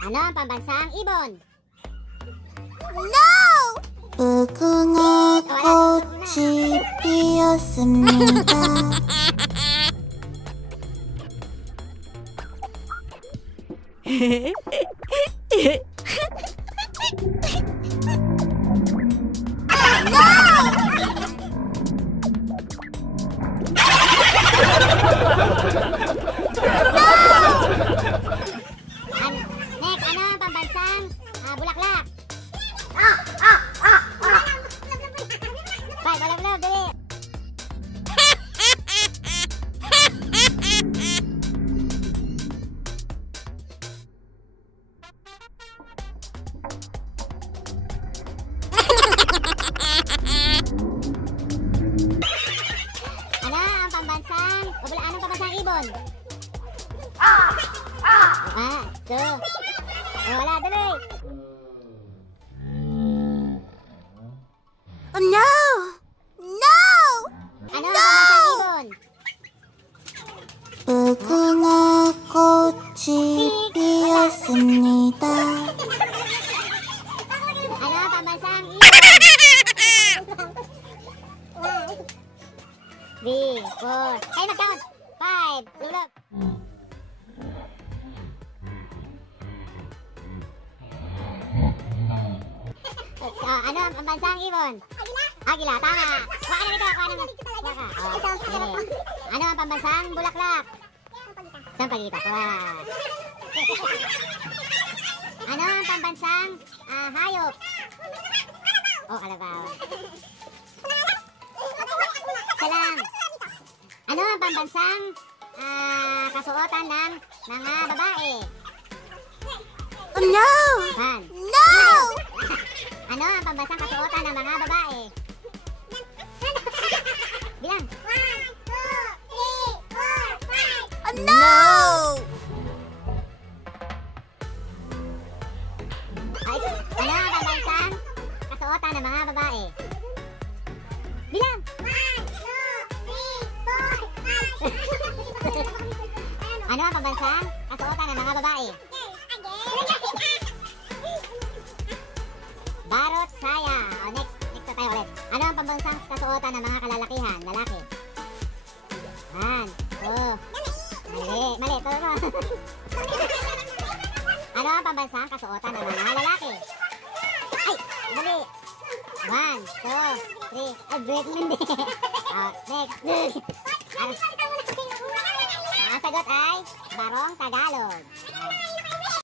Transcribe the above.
Ano ang pambansang ibon? No! 무궁화 꽃이 피었습니다. Next, ano ang pambansang bulaklak? Five, bulaklak, dali. Anong pambansang ibon? Two. Wala, dali. Oh, no! No! Ano ang pambansang ibon? 무궁화 꽃이 피었습니다. Ano ang pambansang ibon? 3, 4. Kayo mag-count. 5. Lulog. Ano ang pambansang ibon? Agila, tama. Kuha ka na dito, kuha na. Ano ang pambansang bulaklak? Sampagita, kuha. Ano ang pambansang hayop? Kalabaw. Salam. Ano ang pambansang kasuotan ng mga babae? Oh, no! Pan. No! Ano ang pambansang kasuotan ng mga babae? Bilang. 1, 2, 3, 4, 5. Oh, no! Ano ang pambansang kasuotan ng mga babae? Bilang. 1, 2, 3, 4, 5. Ano ang pambansang kasuotan ng mga babae? Barot, saya. Next na tayo ulit. Ano ang pambansang kasuotan ng mga kalalakihan? Lalaki. 1, 2. Mali. Turo. Ano ang pambansang kasuotan ng mga lalaki? Ay, mali. 1, 2, 3. Ay, break mo hindi. Next. Ang sagot ay Barong Tagalog.